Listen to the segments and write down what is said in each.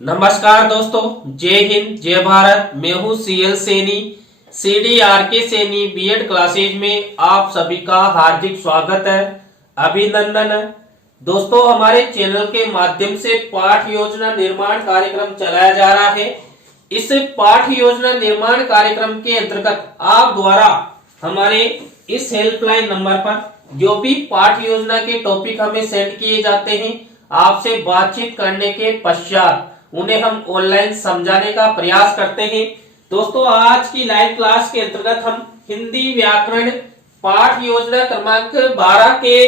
नमस्कार दोस्तों, जय हिंद जय भारत। मैं हूँ C L Saini, CDRK Saini B Ed classes में आप सभी का हार्दिक स्वागत है, अभिनंदन है। दोस्तों, हमारे चैनल के माध्यम से पाठ योजना निर्माण कार्यक्रम चलाया जा रहा है। इस पाठ योजना निर्माण कार्यक्रम के अंतर्गत आप द्वारा हमारे इस हेल्पलाइन नंबर पर जो भी पाठ योजना के टॉपिक हमें सेंड किए जाते हैं, आपसे बातचीत करने के पश्चात उन्हें हम ऑनलाइन समझाने का प्रयास करते हैं। दोस्तों, आज की लाइव क्लास के अंतर्गत हम हिंदी व्याकरण पाठ योजना क्रमांक 12 के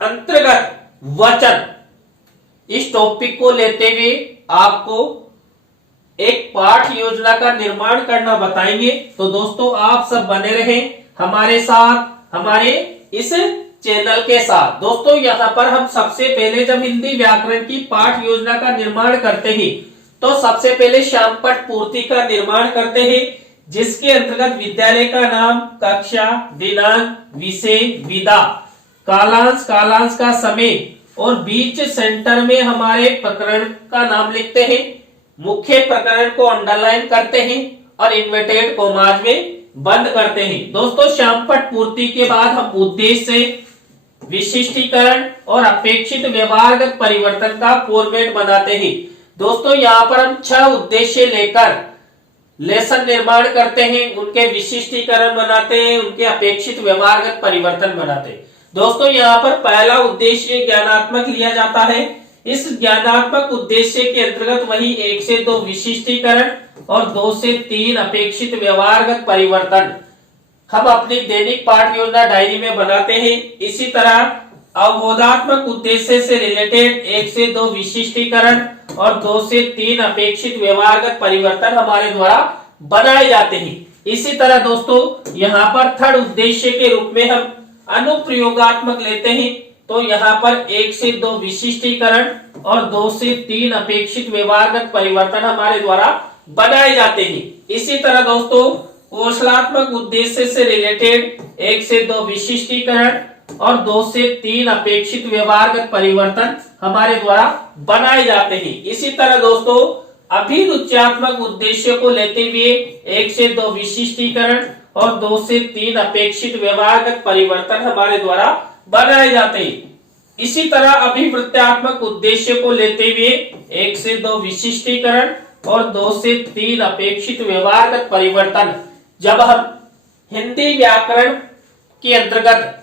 अंतर्गत वचन इस टॉपिक को लेते हुए आपको एक पाठ योजना का निर्माण करना बताएंगे। तो दोस्तों, आप सब बने रहें हमारे साथ, हमारे इस चैनल के साथ। दोस्तों, यहाँ पर हम सबसे पहले जब हिंदी व्याकरण की पाठ योजना का निर्माण करते हैं तो सबसे पहले श्यामपट्ट पूर्ति का निर्माण करते हैं, जिसके अंतर्गत विद्यालय का नाम, कक्षा, दिनांक, विषय, विधा, कालांश, कालांश का समय और बीच सेंटर में हमारे प्रकरण का नाम लिखते हैं। मुख्य प्रकरण को अंडरलाइन करते हैं और इन्वर्टेड कॉमास में बंद करते हैं। दोस्तों, श्यामपट्ट पूर्ति के बाद हम उद्देश्य, विशिष्टीकरण और अपेक्षित व्यवहारगत परिवर्तन का फॉर्मेट बनाते हैं। दोस्तों, यहाँ पर हम 6 उद्देश्य लेकर लेसन निर्माण करते हैं, उनके विशिष्टीकरण बनाते हैं, उनके अपेक्षित व्यवहारगत परिवर्तन बनाते हैं। दोस्तों, यहाँ पर पहला उद्देश्य ज्ञानात्मक लिया जाता है। इस ज्ञानात्मक उद्देश्य के अंतर्गत वही 1 से 2 विशिष्टीकरण और 2 से 3 अपेक्षित व्यवहारगत परिवर्तन हम अपनी दैनिक पाठ योजना डायरी में बनाते हैं। इसी तरह अवबोधात्मक उद्देश्य से रिलेटेड 1 से 2 विशिष्टीकरण और 2 से 3 अपेक्षित व्यवहारगत परिवर्तन हमारे द्वारा बनाए जाते हैं। इसी तरह दोस्तों, यहाँ पर थर्ड उद्देश्य के रूप में हम अनुप्रयोगात्मक लेते हैं। तो यहाँ पर 1 से 2 विशिष्टीकरण और 2 से 3 अपेक्षित व्यवहारगत परिवर्तन हमारे द्वारा बनाए जाते हैं। इसी तरह दोस्तों, कौशलात्मक उद्देश्य से रिलेटेड 1 से 2 विशिष्टीकरण और 2 से 3 अपेक्षित व्यवहारगत परिवर्तन हमारे द्वारा बनाए जाते हैं। इसी तरह दोस्तों, अभिरुच्यात्मक उद्देश्य को लेते हुए 1 से 2 विशिष्टीकरण और 2 से 3 अपेक्षित व्यवहारगत परिवर्तन हमारे द्वारा बनाए जाते हैं। इसी तरह अभिवृत्त्यात्मक उद्देश्य को लेते हुए 1 से 2 विशिष्टीकरण और 2 से 3 अपेक्षित व्यवहारगत परिवर्तन जब हम हिंदी व्याकरण के अंतर्गत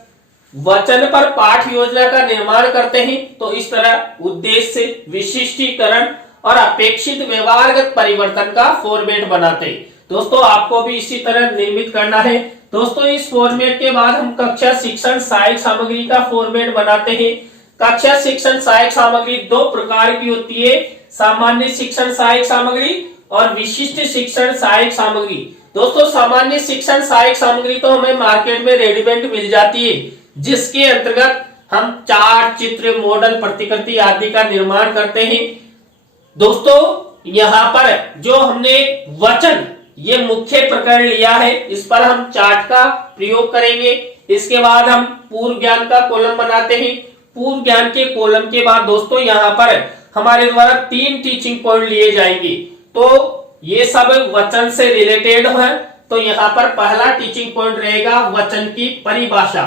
वचन पर पाठ योजना का निर्माण करते हैं तो इस तरह उद्देश्य, विशिष्टीकरण और अपेक्षित व्यवहारगत परिवर्तन का फॉर्मेट बनाते हैं। दोस्तों, आपको भी इसी तरह निर्मित करना है। दोस्तों, इस फॉर्मेट के बाद हम कक्षा शिक्षण सहायक सामग्री का फॉर्मेट बनाते हैं। कक्षा शिक्षण सहायक सामग्री 2 प्रकार की होती है, सामान्य शिक्षण सहायक सामग्री और विशिष्ट शिक्षण सहायक सामग्री। दोस्तों, सामान्य शिक्षण सहायक सामग्री तो हमें मार्केट में रेडीमेड मिल जाती है, जिसके अंतर्गत हम चार्ट, चित्र, मॉडल, प्रतिकृति आदि का निर्माण करते हैं। दोस्तों, यहाँ पर जो हमने वचन ये मुख्य प्रकरण लिया है, इस पर हम चार्ट का प्रयोग करेंगे। इसके बाद हम पूर्व ज्ञान का कॉलम बनाते हैं। पूर्व ज्ञान के कॉलम के बाद दोस्तों, यहाँ पर हमारे द्वारा 3 टीचिंग पॉइंट लिए जाएंगे। तो ये सब वचन से रिलेटेड है। तो यहाँ पर पहला टीचिंग पॉइंट रहेगा वचन की परिभाषा,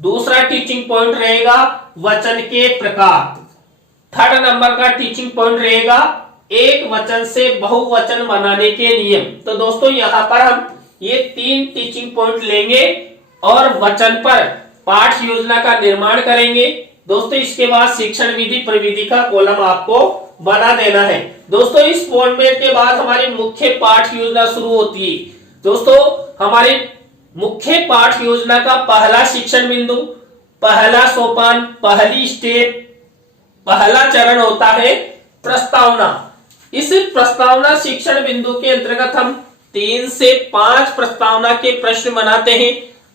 दूसरा टीचिंग पॉइंट रहेगा वचन के प्रकार, थर्ड नंबर का टीचिंग पॉइंट रहेगा एक वचन से बहुवचन बनाने के नियम। तो दोस्तों, यहाँ पर हम ये 3 टीचिंग पॉइंट लेंगे और वचन पर पाठ योजना का निर्माण करेंगे। दोस्तों, इसके बाद शिक्षण विधि प्रविधि का कॉलम आपको बना देना है। दोस्तों, इस फॉर्मेट के बाद हमारी मुख्य पाठ योजना शुरू होती है। दोस्तों, हमारी मुख्य पाठ योजना का पहला शिक्षण बिंदु, पहला सोपान, पहली स्टेप, पहला चरण होता है प्रस्तावना। इस प्रस्तावना शिक्षण बिंदु के अंतर्गत हम 3 से 5 प्रस्तावना के प्रश्न बनाते हैं।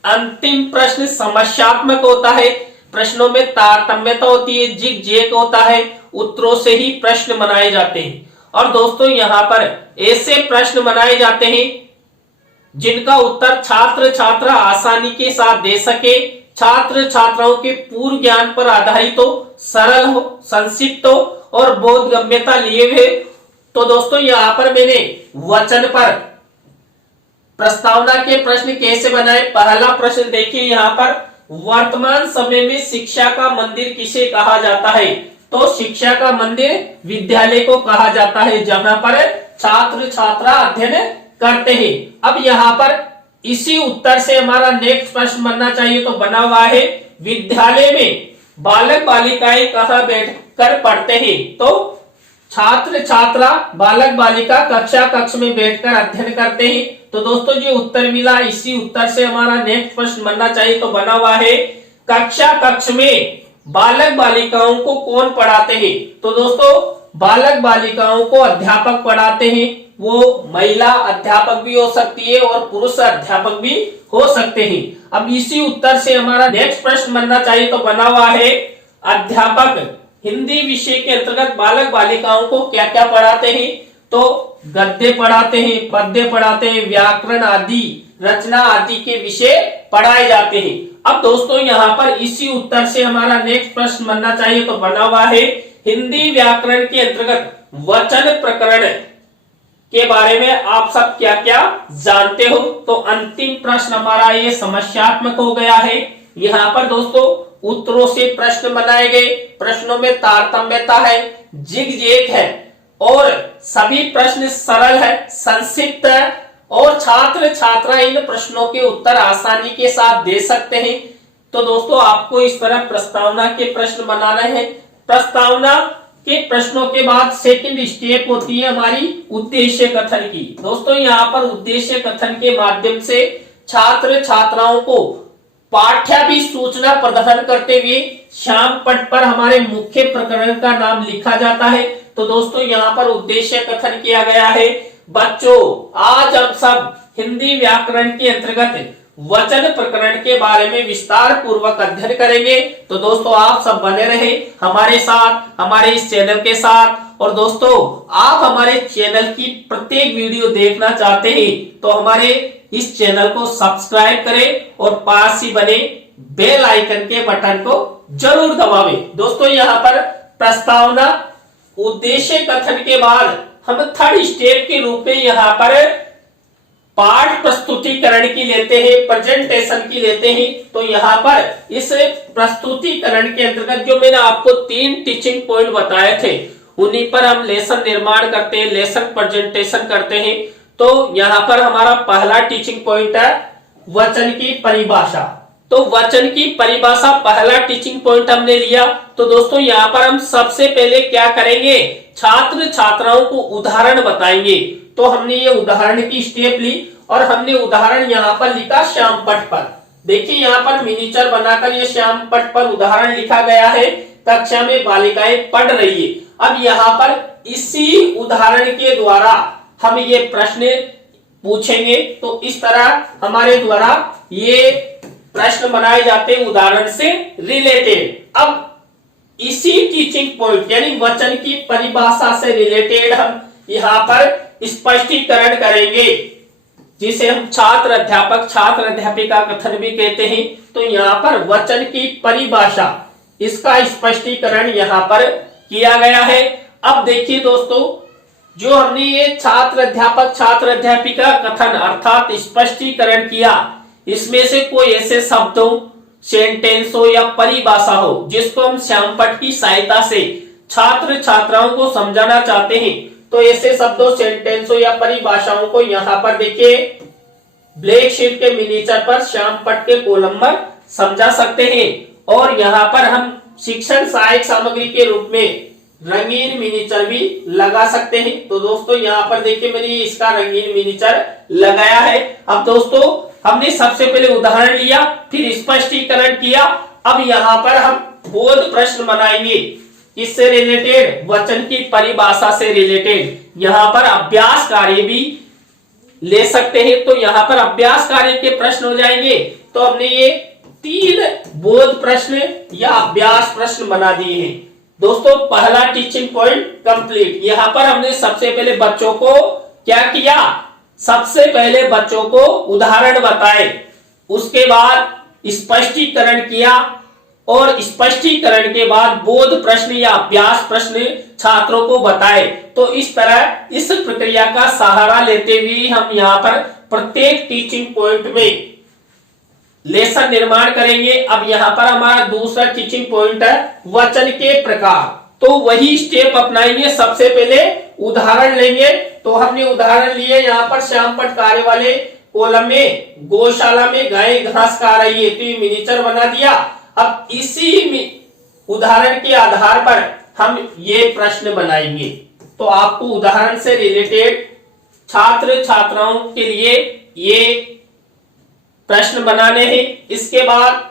अंतिम प्रश्न समस्यात्मक होता है, प्रश्नों में तारतम्यता होती है, जिग जैग होता है, उत्तरों से ही प्रश्न बनाए जाते हैं। और दोस्तों, यहाँ पर ऐसे प्रश्न बनाए जाते हैं जिनका उत्तर छात्र छात्रा आसानी के साथ दे सके, छात्र छात्राओं के पूर्व ज्ञान पर आधारित हो, सरल हो, संक्षिप्त हो और बोधगम्यता लिए हुए तो दोस्तों यहाँ पर मैंने वचन पर प्रस्तावना के प्रश्न कैसे बनाए। पहला प्रश्न देखिए यहाँ पर, वर्तमान समय में शिक्षा का मंदिर किसे कहा जाता है? तो शिक्षा का मंदिर विद्यालय को कहा जाता है, जहां पर छात्र छात्रा अध्ययन करते हैं। अब यहाँ पर इसी उत्तर से हमारा नेक्स्ट प्रश्न बनना चाहिए, तो बना हुआ है, विद्यालय में बालक बालिकाएं कहाँ बैठकर पढ़ते हैं? तो छात्र छात्रा बालक बालिका कक्षा कक्ष में बैठकर अध्ययन करते हैं। तो दोस्तों जो उत्तर मिला, इसी उत्तर से हमारा नेक्स्ट प्रश्न बनना चाहिए, तो बना हुआ है, कक्षा कक्ष में बालक बालिकाओं को कौन पढ़ाते हैं? तो दोस्तों बालक बालिकाओं को अध्यापक पढ़ाते हैं। वो महिला अध्यापक भी हो सकती है और पुरुष अध्यापक भी हो सकते हैं। अब इसी उत्तर से हमारा नेक्स्ट प्रश्न बनना चाहिए, तो बना हुआ है, अध्यापक हिंदी विषय के अंतर्गत बालक बालिकाओं को क्या क्या पढ़ाते हैं? तो गद्य पढ़ाते हैं, पद्य पढ़ाते हैं, व्याकरण आदि, रचना आदि के विषय पढ़ाए जाते हैं। अब दोस्तों यहाँ पर इसी उत्तर से हमारा नेक्स्ट प्रश्न बनना चाहिए, तो बना हुआ है, हिंदी व्याकरण के अंतर्गत वचन प्रकरण के बारे में आप सब क्या क्या जानते हो? तो अंतिम प्रश्न हमारा ये समस्यात्मक हो गया है। यहाँ पर दोस्तों उत्तरों से प्रश्न बनाए गए, प्रश्नों में तारतम्यता है, जिग-जैग है और सभी प्रश्न सरल है, संक्षिप्त है और छात्र छात्रा इन प्रश्नों के उत्तर आसानी के साथ दे सकते हैं। तो दोस्तों आपको इस तरह प्रस्तावना के प्रश्न बनाना है। प्रस्तावना के प्रश्नों के बाद सेकंड स्टेप होती है हमारी उद्देश्य कथन की। दोस्तों यहाँ पर उद्देश्य कथन के माध्यम से छात्र छात्राओं को पाठ्याभि सूचना प्रदान करते हुए श्याम पट पर हमारे मुख्य प्रकरण का नाम लिखा जाता है। तो दोस्तों यहाँ पर उद्देश्य कथन किया गया है, बच्चों आज हम सब हिंदी व्याकरण के अंतर्गत वचन प्रकरण के बारे में विस्तार पूर्वक अध्ययन करेंगे। तो दोस्तों आप सब बने रहे हमारे साथ, हमारे इस चैनल के साथ। और दोस्तों आप हमारे चैनल की प्रत्येक वीडियो देखना चाहते हैं तो हमारे इस चैनल को सब्सक्राइब करें और पास ही बने बेल आइकन के बटन को जरूर दबावें। दोस्तों यहाँ पर प्रस्तावना उद्देश्य कथन के बाद हम थर्ड स्टेप के रूप में यहाँ पर पाठ प्रस्तुतिकरण की लेते हैं, प्रेजेंटेशन की लेते हैं। तो यहाँ पर इस प्रस्तुतिकरण के अंतर्गत जो मैंने आपको 3 टीचिंग पॉइंट बताए थे उन्हीं पर हम लेसन निर्माण करते हैं, लेसन प्रेजेंटेशन करते हैं। तो यहाँ पर हमारा पहला टीचिंग पॉइंट है वचन की परिभाषा। तो वचन की परिभाषा पहला टीचिंग पॉइंट हमने लिया। तो दोस्तों यहाँ पर हम सबसे पहले क्या करेंगे, छात्र छात्राओं को उदाहरण बताएंगे। तो हमने ये उदाहरण की स्टेप ली और हमने उदाहरण यहाँ पर लिखा श्याम पट पर। देखिए यहाँ पर मिनिएचर बनाकर ये श्याम पट पर उदाहरण लिखा गया है, कक्षा में बालिकाएं पढ़ रही है। अब यहाँ पर इसी उदाहरण के द्वारा हम ये प्रश्न पूछेंगे। तो इस तरह हमारे द्वारा ये प्रश्न बनाए जाते हैं उदाहरण से रिलेटेड। अब इसी टीचिंग पॉइंट यानी वचन की परिभाषा से रिलेटेड हम यहाँ पर स्पष्टीकरण करेंगे, जिसे हम छात्र अध्यापिका कथन भी कहते हैं। तो यहाँ पर वचन की परिभाषा, इसका स्पष्टीकरण यहाँ पर किया गया है। अब देखिए दोस्तों, जो हमने ये छात्र अध्यापिका कथन अर्थात स्पष्टीकरण किया, इसमें से कोई ऐसे शब्दों, सेंटेंस हो या परिभाषा हो जिसको हम श्यामपट की सहायता से छात्र छात्राओं को समझाना चाहते हैं, तो ऐसे शब्दों, सेंटेंसों या परिभाषाओं को यहाँ पर देखिए ब्लैक शीट के मिनिएचर पर श्यामपट के कॉलम पर समझा सकते हैं। और यहाँ पर हम शिक्षण सहायक सामग्री के रूप में रंगीन मिनिएचर भी लगा सकते हैं। तो दोस्तों यहाँ पर देखिए मैंने इसका रंगीन मिनिएचर लगाया है। अब दोस्तों हमने सबसे पहले उदाहरण लिया, फिर स्पष्टीकरण किया। अब यहाँ पर हम बोध प्रश्न बनाएंगे, इससे रिलेटेड, वचन की परिभाषा से रिलेटेड। यहाँ पर अभ्यास कार्य भी ले सकते हैं। तो यहाँ पर अभ्यास कार्य के प्रश्न हो जाएंगे। तो हमने ये 3 बोध प्रश्न या अभ्यास प्रश्न बना दिए हैं। दोस्तों पहला टीचिंग पॉइंट कंप्लीट। यहाँ पर हमने सबसे पहले बच्चों को क्या किया, सबसे पहले बच्चों को उदाहरण बताए, उसके बाद स्पष्टीकरण किया, और स्पष्टीकरण के बाद बोध प्रश्न या अभ्यास प्रश्न छात्रों को बताए। तो इस तरह इस प्रक्रिया का सहारा लेते हुए हम यहाँ पर प्रत्येक टीचिंग पॉइंट में लेसन निर्माण करेंगे। अब यहाँ पर हमारा दूसरा टीचिंग पॉइंट है वचन के प्रकार। तो वही स्टेप अपनाएंगे। सबसे पहले उदाहरण लेंगे। तो हमने उदाहरण लिए यहाँ पर श्यामपट्ट कार्य वाले कॉलम में गौशाला में गाय घास खा रही है, तो ये मिनिएचर बना दिया। अब इसी उदाहरण के आधार पर हम ये प्रश्न बनाएंगे। तो आपको उदाहरण से रिलेटेड छात्र छात्राओं के लिए ये प्रश्न बनाने हैं। इसके बाद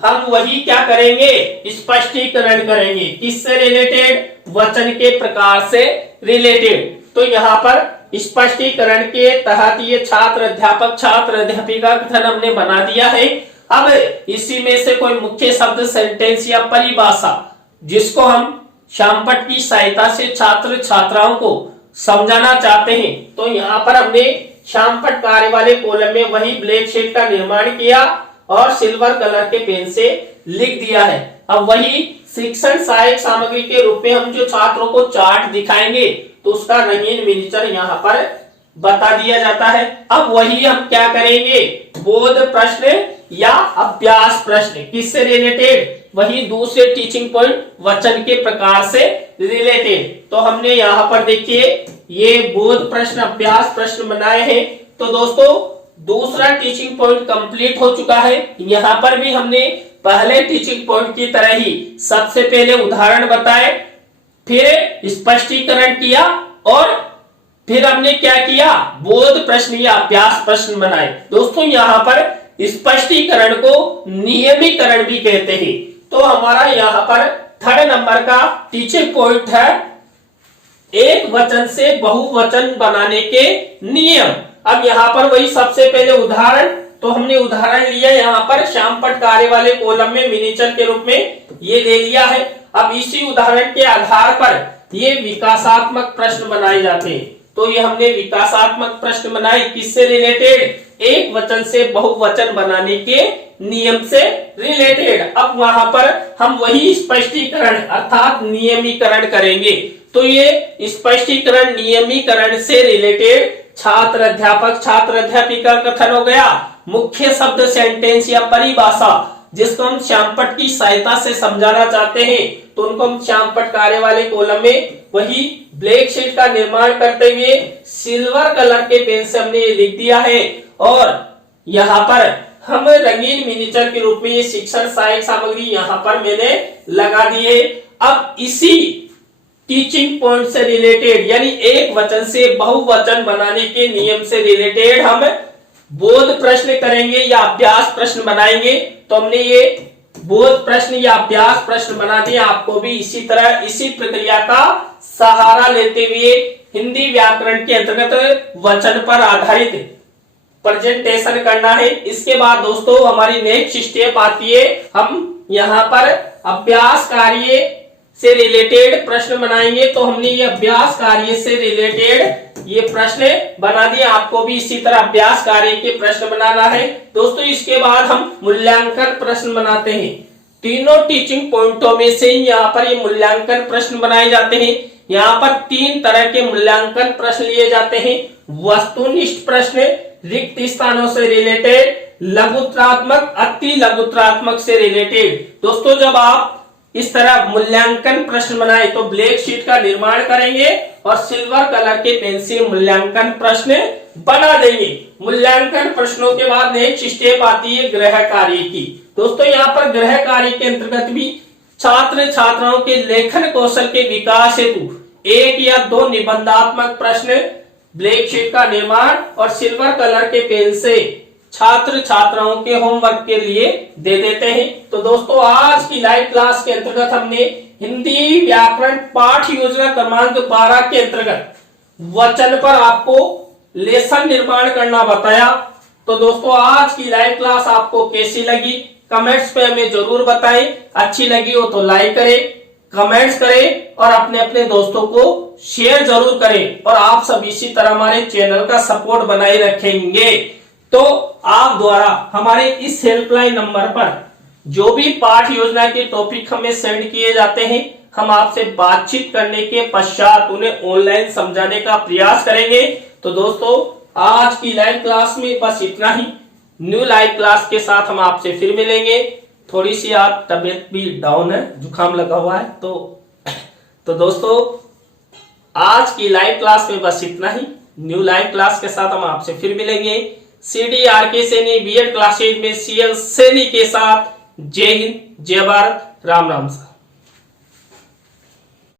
हम वही क्या करेंगे, स्पष्टीकरण करेंगे। किससे रिलेटेड, वचन के प्रकार से रिलेटेड। तो यहाँ पर स्पष्टीकरण के तहत ये छात्र अध्यापक छात्र अध्यापिका कथन हमने बना दिया है। अब इसी में से कोई मुख्य शब्द, सेंटेंस या परिभाषा जिसको हम श्यामपट्ट की सहायता से छात्र छात्राओं को समझाना चाहते हैं, तो यहाँ पर हमने श्यामपट्ट कार्य वाले कॉलम में वही ब्लैक शीट का निर्माण किया और सिल्वर कलर के पेन से लिख दिया है। अब वही शिक्षण सहायक सामग्री के रूप में हम जो छात्रों को चार्ट दिखाएंगे तो उसका रंगीन मिनिएचर यहाँ पर बता दिया जाता है। अब वही हम क्या करेंगे, बोध प्रश्न या अभ्यास प्रश्न। किससे रिलेटेड, वही दूसरे टीचिंग पॉइंट वचन के प्रकार से रिलेटेड। तो हमने यहाँ पर देखिए ये बोध प्रश्न अभ्यास प्रश्न बनाए हैं। तो दोस्तों दूसरा टीचिंग पॉइंट कंप्लीट हो चुका है। यहाँ पर भी हमने पहले टीचिंग पॉइंट की तरह ही सबसे पहले उदाहरण बताए, फिर स्पष्टीकरण किया और फिर हमने क्या किया, बोध प्रश्न या अभ्यास प्रश्न बनाए। दोस्तों यहाँ पर स्पष्टीकरण को नियमीकरण भी कहते हैं। तो हमारा यहाँ पर थर्ड नंबर का टीचिंग पॉइंट है एक वचन से बहुवचन बनाने के नियम। अब यहाँ पर वही सबसे पहले उदाहरण, तो हमने उदाहरण लिया यहाँ पर श्यामपट्ट कार्य वाले कॉलम में मिनिएचर के रूप में ये ले लिया है। अब इसी उदाहरण के आधार पर ये विकासात्मक प्रश्न बनाए जाते हैं। तो ये हमने विकासात्मक प्रश्न बनाए किससे रिलेटेड, एक वचन से बहुवचन बनाने के नियम से रिलेटेड। अब वहां पर हम वही स्पष्टीकरण अर्थात नियमीकरण करेंगे। तो ये स्पष्टीकरण नियमीकरण से रिलेटेड छात्र अध्यापक छात्र अध्यापिका कथन हो गया। मुख्य शब्द, सेंटेंस या परिभाषा जिसको हम श्यामपट्ट की सहायता से समझाना चाहते हैं, तो उनको हम श्यामपट्ट कार्य वाले कॉलम में वही ब्लैक शीट का निर्माण करते हुए सिल्वर कलर के पेन से हमने ये लिख दिया है। और यहाँ पर हम रंगीन मिनिएचर के रूप में ये शिक्षण सहायक सामग्री यहाँ पर मैंने लगा दी है। अब इसी टीचिंग पॉइंट से रिलेटेड यानी एक वचन से बहुवचन बनाने के नियम से रिलेटेड हम बोध प्रश्न करेंगे या अभ्यास प्रश्न बनाएंगे। तो हमने ये बोध प्रश्न या अभ्यास प्रश्न बना दिया। आपको भी इसी तरह इसी प्रक्रिया का सहारा लेते हुए हिंदी व्याकरण के अंतर्गत वचन पर आधारित प्रेजेंटेशन करना है। इसके बाद दोस्तों हमारी नेक्स्ट स्टेप आती है, हम यहाँ पर अभ्यास कार्य से रिलेटेड प्रश्न बनाएंगे। तो हमने ये अभ्यास कार्य से रिलेटेड ये प्रश्न बना दिए। आपको भी इसी तरह अभ्यास कार्य के प्रश्न बनाना है दोस्तों। इसके बाद हम मूल्यांकन प्रश्न बनाते हैं। तीनों टीचिंग पॉइंटों में से यहाँ पर ये मूल्यांकन प्रश्न बनाए जाते हैं। यहाँ पर तीन तरह के मूल्यांकन प्रश्न लिए जाते हैं। वस्तुनिष्ठ प्रश्न रिक्त स्थानों से रिलेटेड, लघुत्रात्मक अति लघुत्रात्मक से रिलेटेड। दोस्तों जब आप इस तरह मूल्यांकन प्रश्न बनाए तो ब्लैक शीट का निर्माण करेंगे और सिल्वर कलर के पेन से मूल्यांकन प्रश्न बना देंगे। मूल्यांकन प्रश्नों के बाद नेक्स्ट स्टेप आती है गृह कार्य की। दोस्तों यहाँ पर गृह कार्य के अंतर्गत भी छात्र छात्राओं के लेखन कौशल के विकास हेतु एक या दो निबंधात्मक प्रश्न ब्लैक शीट का निर्माण और सिल्वर कलर के पेन से छात्र छात्राओं के होमवर्क के लिए दे देते हैं। तो दोस्तों आज की लाइव क्लास के अंतर्गत हमने हिंदी व्याकरण पाठ योजना क्रमांक 12 के अंतर्गत वचन पर आपको लेसन निर्माण करना बताया। तो दोस्तों आज की लाइव क्लास आपको कैसी लगी कमेंट्स पे हमें जरूर बताएं। अच्छी लगी हो तो लाइक करें, कमेंट्स करें और अपने अपने दोस्तों को शेयर जरूर करें। और आप सब इसी तरह हमारे चैनल का सपोर्ट बनाए रखेंगे। तो आप द्वारा हमारे इस हेल्पलाइन नंबर पर जो भी पाठ योजना के टॉपिक हमें सेंड किए जाते हैं, हम आपसे बातचीत करने के पश्चात उन्हें ऑनलाइन समझाने का प्रयास करेंगे। तो दोस्तों, आज की लाइव क्लास में बस इतना ही। न्यू लाइव क्लास के साथ हम आपसे फिर मिलेंगे। थोड़ी सी आप तबीयत भी डाउन है, जुकाम लगा हुआ है, तो दोस्तों आज की लाइव क्लास में बस इतना ही। न्यू लाइव क्लास के साथ हम आपसे फिर मिलेंगे। CDRK सैनी बीएड क्लासेज में CL सैनी के साथ। जय हिंद, जय भारत, राम राम।